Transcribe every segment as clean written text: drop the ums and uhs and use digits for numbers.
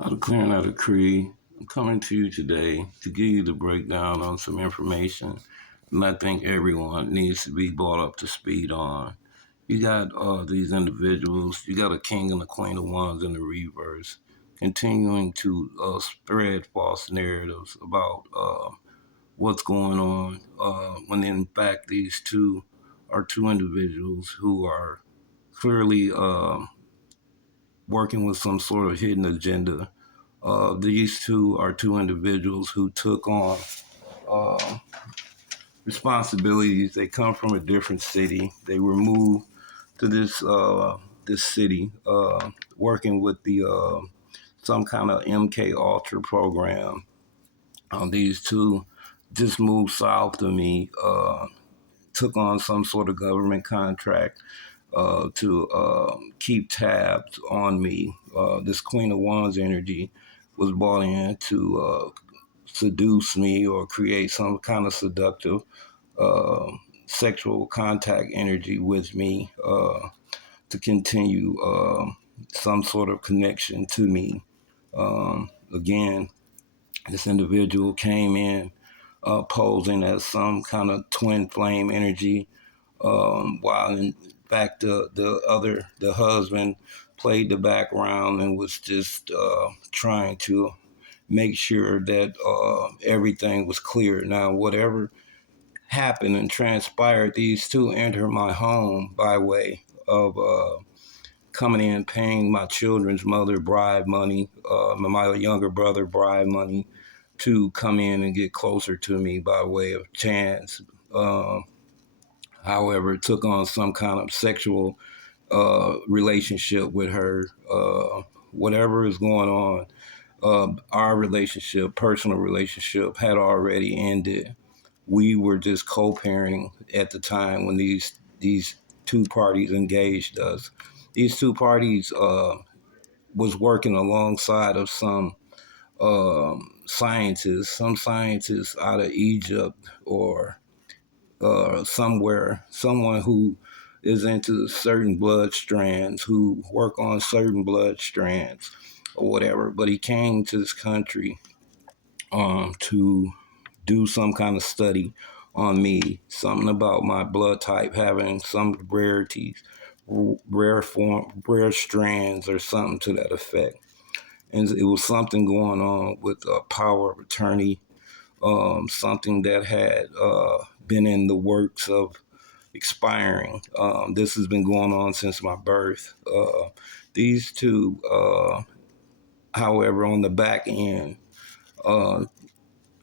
I declare and I decree, I'm coming to you today to give you the breakdown on some information and I think everyone needs to be brought up to speed on. You got these individuals, you got a king and a queen of wands in the reverse, continuing to spread false narratives about what's going on, when in fact these two are two individuals who are clearly working with some sort of hidden agenda. These two are two individuals who took on uh, responsibilities. They come from a different city. They were moved to this city, working with the some kind of MK Ultra program. These two just moved south of me, took on some sort of government contract to keep tabs on me. This Queen of Wands energy was brought in to seduce me or create some kind of seductive uh, sexual contact energy with me to continue some sort of connection to me. Again, this individual came in posing as some kind of twin flame energy, while in fact the husband played the background and was just trying to make sure that everything was clear. Now, whatever happened and transpired, these two entered my home by way of coming in, paying my children's mother bribe money, my younger brother bribe money to come in and get closer to me by way of chance. Uh, However, took on some kind of sexual relationship with her. Whatever is going on, our relationship, personal relationship, had already ended. We were just co-parenting at the time when these two parties engaged us. These two parties was working alongside of some scientists out of Egypt or somewhere, someone who is into certain blood strands, who work on certain blood strands or whatever. But he came to this country to do some kind of study on me, something about my blood type having some rarities, rare strands or something to that effect. And it was something going on with a power of attorney, something that had been in the works of expiring. This has been going on since my birth. These two, however, on the back end, uh,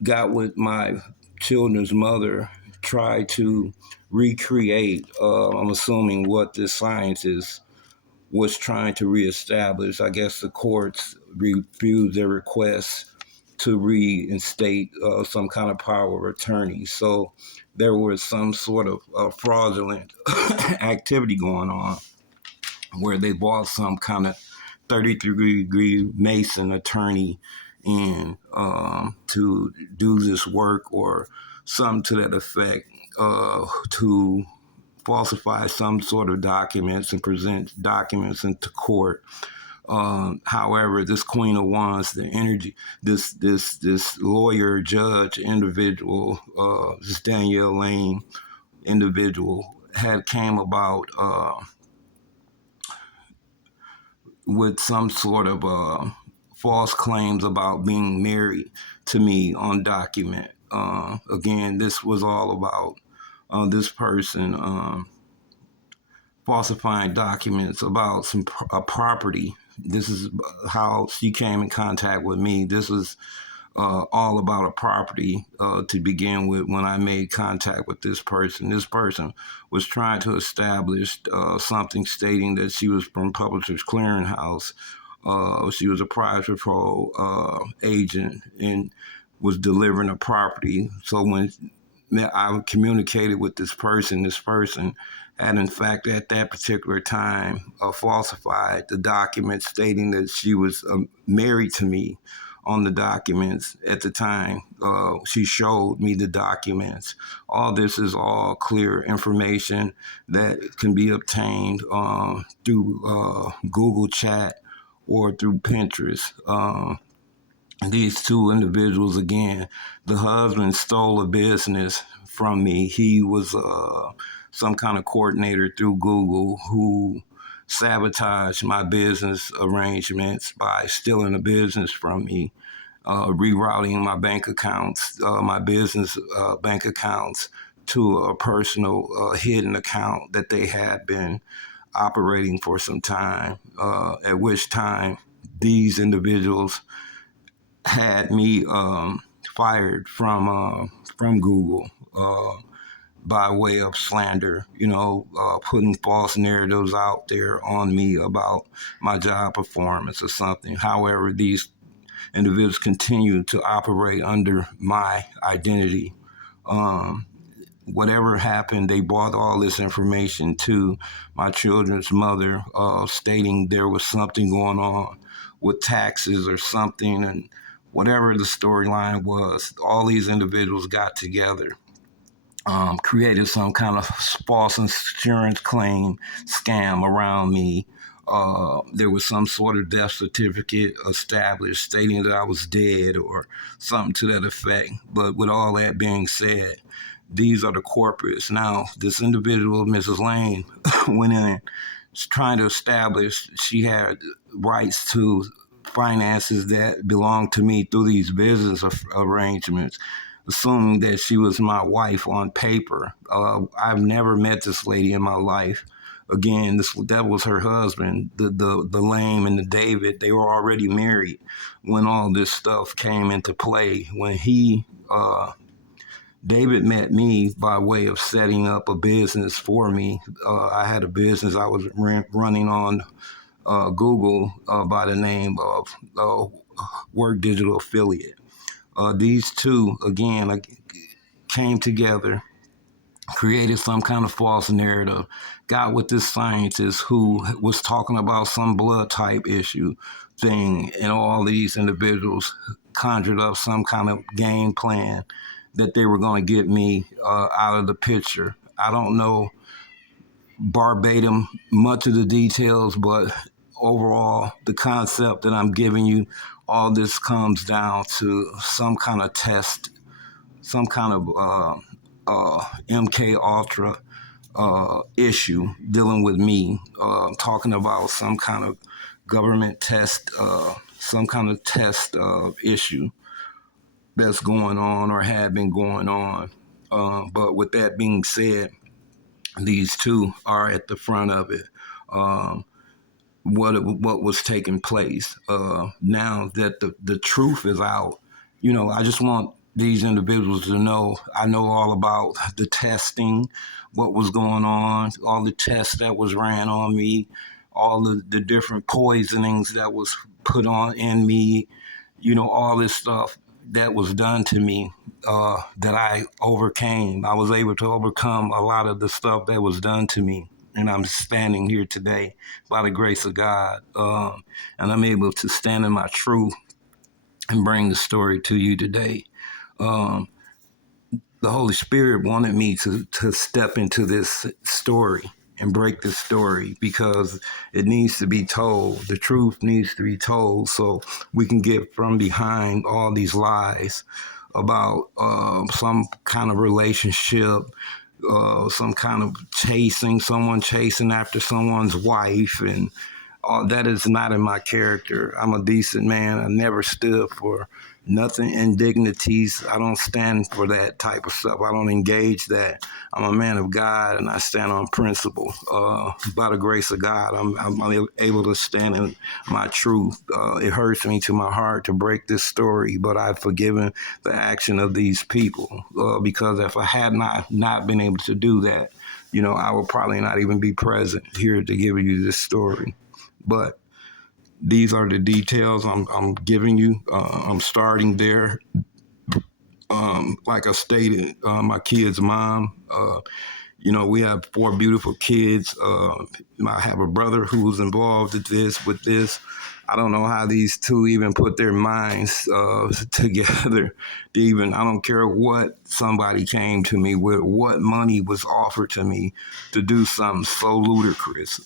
got with my children's mother, tried to recreate, I'm assuming, what this scientist was trying to reestablish. I guess the courts refused their request to reinstate some kind of power of attorney. So there was some sort of fraudulent activity going on where they bought some kind of 33-degree Mason attorney in to do this work or something to that effect, to falsify some sort of documents and present documents into court. However, this Queen of Wands, the energy, this lawyer, judge, individual, this Danielle Lane individual had came about with some sort of false claims about being married to me on document. Again, this was all about this person falsifying documents about a property. This is how she came in contact with me. This was all about a property to begin with when I made contact with this person. This person was trying to establish something stating that she was from Publishers Clearinghouse. She was a prize patrol agent and was delivering a property. So when I communicated with this person had in fact at that particular time falsified the document stating that she was married to me. On the documents at the time, she showed me the documents. All this is all clear information that can be obtained through Google Chat or through Pinterest. These two individuals again, the husband stole a business from me. He was some kind of coordinator through Google who sabotaged my business arrangements by stealing a business from me, rerouting my bank accounts, my business bank accounts, to a personal hidden account that they had been operating for some time, at which time these individuals had me fired from Google by way of slander. Putting false narratives out there on me about my job performance or something. However, these individuals continue to operate under my identity. Um, Whatever happened, they brought all this information to my children's mother, stating there was something going on with taxes or something, and whatever the storyline was, all these individuals got together, created some kind of false insurance claim scam around me. There was some sort of death certificate established stating that I was dead or something to that effect. But with all that being said, these are the corporates. Now, this individual, Mrs. Lane, went in trying to establish she had rights to finances that belonged to me through these business arrangements, assuming that she was my wife on paper. I've never met this lady in my life. Again, that was her husband, the Lame and the David. They were already married when all this stuff came into play. When David met me by way of setting up a business for me. I had a business I was running on Google by the name of Work Digital Affiliate. These two, again, came together, created some kind of false narrative, got with this scientist who was talking about some blood type issue thing, and all these individuals conjured up some kind of game plan that they were going to get me out of the picture. I don't know verbatim much of the details, but overall, the concept that I'm giving you, all this comes down to some kind of test, some kind of MK Ultra issue dealing with me, talking about some kind of government test, some kind of test issue that's going on or had been going on. But with that being said, these two are at the front of it. Um, what was taking place. Now that the truth is out, I just want these individuals to know I know all about the testing, what was going on, all the tests that was ran on me, all the different poisonings that was put on in me, all this stuff that was done to me, that I overcame. I was able to overcome a lot of the stuff that was done to me. And I'm standing here today by the grace of God. And I'm able to stand in my truth and bring the story to you today. Um, the Holy Spirit wanted me to step into this story and break this story because it needs to be told. The truth needs to be told so we can get from behind all these lies about some kind of relationship, some kind of someone chasing after someone's wife, and that is not in my character. I'm a decent man. I never stood for nothing indignities. I don't stand for that type of stuff. I don't engage that. I'm a man of God, and I stand on principle. By the grace of God, I'm able to stand in my truth. It hurts me to my heart to break this story, but I've forgiven the action of these people because if I had not been able to do that, I would probably not even be present here to give you this story. But these are the details I'm giving you. I'm starting there. Like I stated, my kid's mom, we have four beautiful kids. I have a brother who was involved with this. I don't know how these two even put their minds together. I don't care what somebody came to me with, what money was offered to me to do something so ludicrous.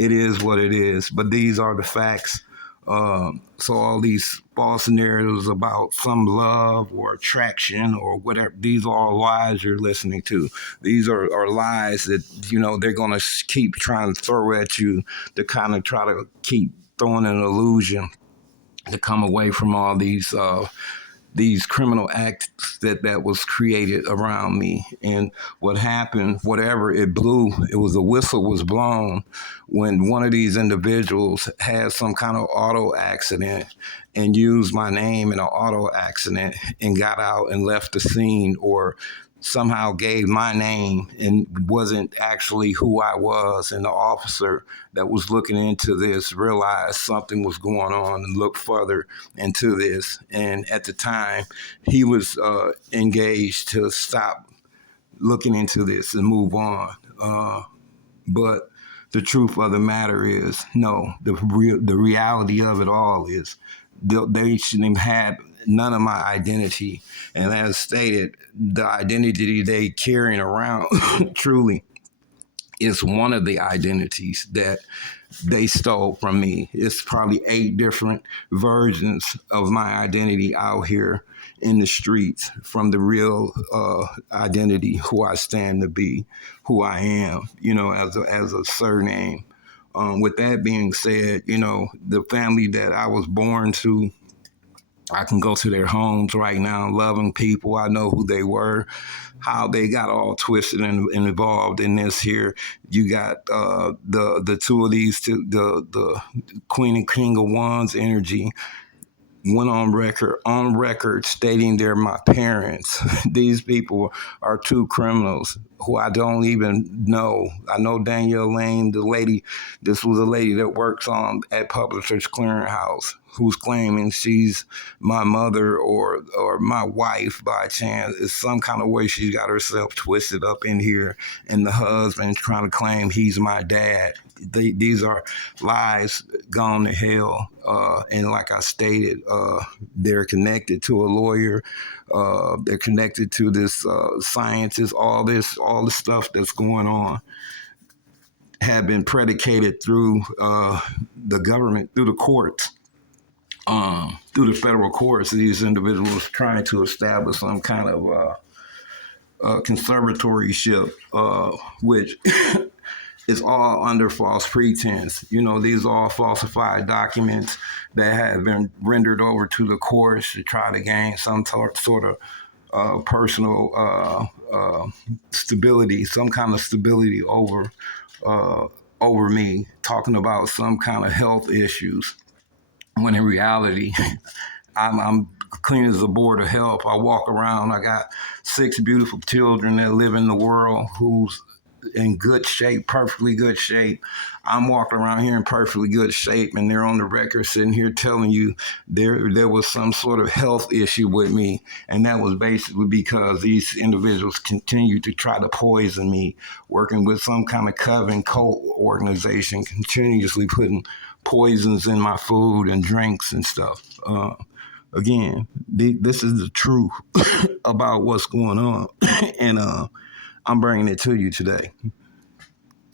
it is what it is. But these are the facts. So all these false narratives about some love or attraction or whatever, these are all lies you're listening to. These are lies that, they're going to keep trying to throw at you to kind of try to keep throwing an illusion to come away from all these criminal acts that was created around me. And what happened, whatever it blew, it was a whistle was blown when one of these individuals had some kind of auto accident and used my name in an auto accident and got out and left the scene, or somehow gave my name and wasn't actually who I was. And the officer that was looking into this realized something was going on and looked further into this. And at the time, he was engaged to stop looking into this and move on. But the truth of the matter is, no, the reality of it all is they shouldn't have had none of my identity. And as stated, the identity they carrying around truly is one of the identities that they stole from me. It's probably 8 different versions of my identity out here in the streets from the real identity, who I stand to be, who I am, as a surname. With that being said, the family that I was born to, I can go to their homes right now, loving people. I know who they were, how they got all twisted and involved in this here. You got the two of these, the Queen and King of Wands energy went on record stating they're my parents. These people are 2 criminals who I don't even know. I know Danielle Lane, this was a lady that works at Publishers Clearinghouse, who's claiming she's my mother or my wife by chance. It's some kind of way she's got herself twisted up in here, and the husband trying to claim he's my dad. These are lies gone to hell. And like I stated, they're connected to a lawyer. They're connected to this scientist. All the stuff that's going on have been predicated through the government, through the courts. Through the federal courts, these individuals trying to establish some kind of conservatorship, which is all under false pretense. These are all falsified documents that have been rendered over to the courts to try to gain some sort of personal stability, some kind of stability over me, talking about some kind of health issues. When in reality, I'm clean as a board of health. I walk around. I got 6 beautiful children that live in the world who's in good shape, perfectly good shape. I'm walking around here in perfectly good shape, and they're on the record sitting here telling you there was some sort of health issue with me, and that was basically because these individuals continue to try to poison me, working with some kind of coven cult organization, continuously putting poisons in my food and drinks and stuff. Again, this is the truth about what's going on, and I'm bringing it to you today.